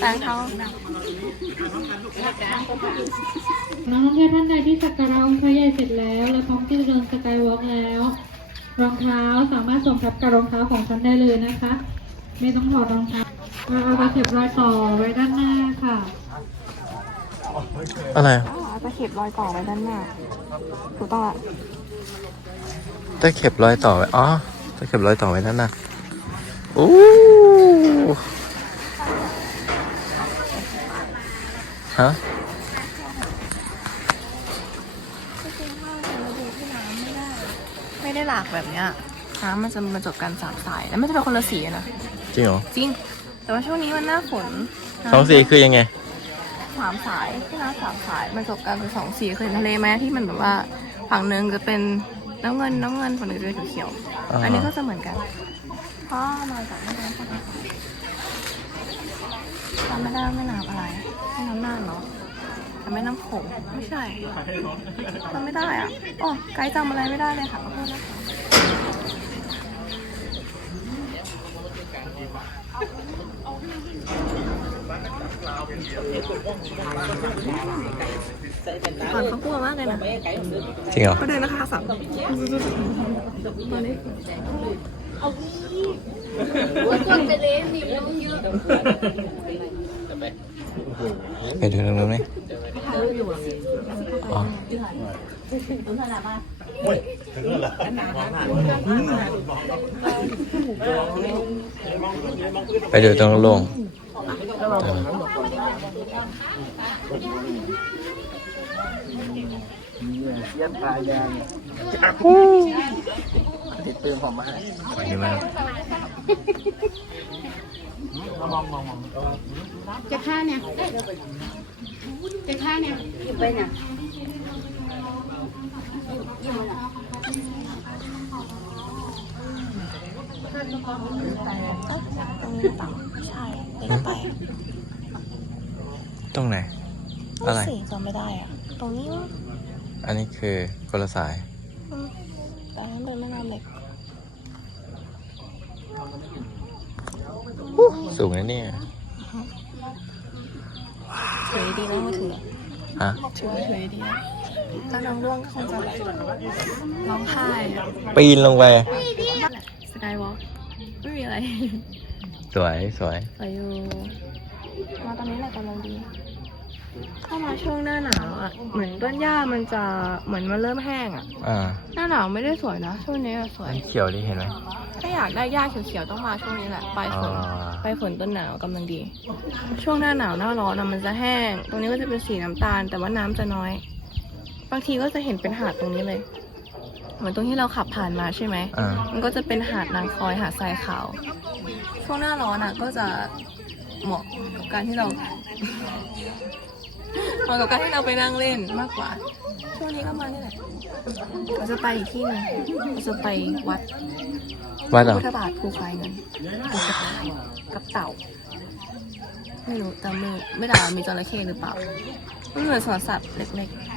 แต่เขาน้องท่องเที่ยวท่านใดที่สักการะองค์พระใหญ่เสร็จแล้ว และพร้อมที่จะเดินสกายวอล์กแล้ว รองเท้าสามารถสวมทับกับรองเท้าของฉันได้เลยนะคะ ไม่ต้องถอดรองเท้าเราเอาตะเข็บรอยต่อไว้ด้านหน้าค่ะอะไรอ๋อจะเข็บรอยต่อไว้ด้านหน้าถูกต้องละ ตะเข็บรอยต่อไว้ อ๋อตะเข็บรอยต่อไว้นั่นน่ะโอ้ฮะไม่ได้หลากแบบเนี้ยน้ำมันจะมาจบกันสามสาย แล้วมันจะเป็นคนละสีอะนะ จริงเหรอ จริง แต่ว่าช่วงนี้มันหน้าฝนน้ำสองสีคือยังไงสามสายที่น้ำสามสายมันจบกันเป็นสองสีเคยเห็นทะเลไหมที่มันแบบว่า ฝั่งหนึ่งจะเป็น น้ำเงินน้ำเงินฝั่งหนึ่งจะเป็นเขียวๆอ่า อันนี้ก็จะเหมือนกันเพราะมาจากแม่น้ำอะไรจำไม่ได้ว่าแม่น้ำอะไรแม่น้ำน่านเหรอแต่แม่น้ำโขงไม่ใช่จำไม่ได้อะอ๋อไกด์จำอะไรไม่ได้เลยค่ะขอโทษนะคะ ก่อนเขากลัวมากเลยนะจริงเหรอ ก็เดินนะคะสับตอนนี้ไปดูตรงนู้นไหมอ๋อไปดูตรงโล่ง เออดีมากจะฆ่าเนี่ย จะฆ่าเนี่ยตรงนี้หรือเปล่าใช่ไม่ได้ไปอะตรงไหน อะไรสีจำไม่ได้อะตรงนี้วะ อันนี้คือคนละสายอืมแต่อันนั้นเป็นแม่น้ำเล็กสูงนะเนี่ยถือดีนะมือถือฮะถือถือดีนะถ้าน้องร่วงก็คงจะแบบร้องไห้อะปีนลงไป สกายวอล์กไม่มีอะไร สวย สวยไปอยู่มาตอนนี้แหละกำลังดี เข้ามาช่วงหน้าหนาวอะ เหมือนต้นหญ้ามันจะเหมือนมันเริ่มแห้งอะ อ่าหน้าหนาวไม่ได้สวยนะ ช่วงนี้อะสวย มันเขียวดิเห็นไหมถ้าอยากได้หญ้าเขียวๆต้องมาช่วงนี้แหละปลายฝนอ่าปลายฝนต้นหนาวกำลังดี ช่วงหน้าหนาวหน้าร้อนอะมันจะแห้ง ตรงนี้ก็จะเป็นสีน้ำตาล แต่ว่าน้ำจะน้อย บางทีก็จะเห็นเป็นหาดตรงนี้เลย เหมือนตรงที่เราขับผ่านมาใช่ไหม อ่ามันก็จะเป็นหาดนางคอยหาดทรายขาว ช่วงหน้าร้อนอะก็จะเหมาะกับการที่เรา เหมาะกับการที่เราไปนั่งเล่นมากกว่า ช่วงนี้ก็มานี่แหละเราจะไปอีกที่หนึงเราจะไปวัดวัดเหรอพุทธบาทภูไฟเงินภูกระต่ายกับเต่า ไม่รู้แต่ไม่ไม่ด่ามีจระเข้หรือเปล่ามันเหมือนสวนสัตว์เล็กๆ